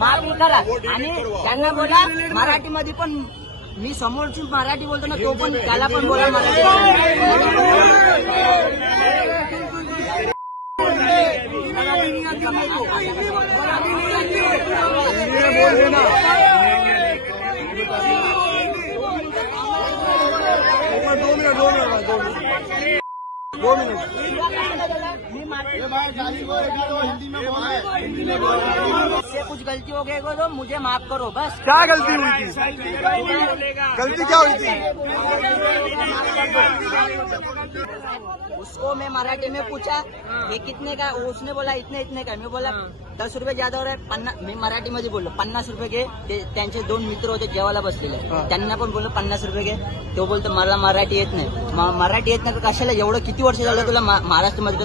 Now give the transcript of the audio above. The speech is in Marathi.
माफी करा. आणि त्यांना बोला मराठीमध्ये पण, मी समोरची मराठी बोलतो ना तो पण, त्याला पण बोला मराठी. दो मिनट इससे कुछ गलती हो गई तो मुझे माफ करो बस. क्या गलती हुई थी? गलती क्या हुई थी? उसको मैं मराठी में पूछा ये कितने का, उसने बोला इतने इतने का. मैं बोला 10 रुपये ज्यादा हो रहा है. 50, मी मराठीमध्ये बोललो 50 रुपये घे. त्यांचे 2 मित्र होते जेवायला बसलेले, त्यांना पण बोललो 50 रुपये घे. तो बोलतो मला मराठी येत नाही. मराठी येत नाही तर कशाला, एवढं किती वर्ष झालं तुला महाराष्ट्रामध्ये.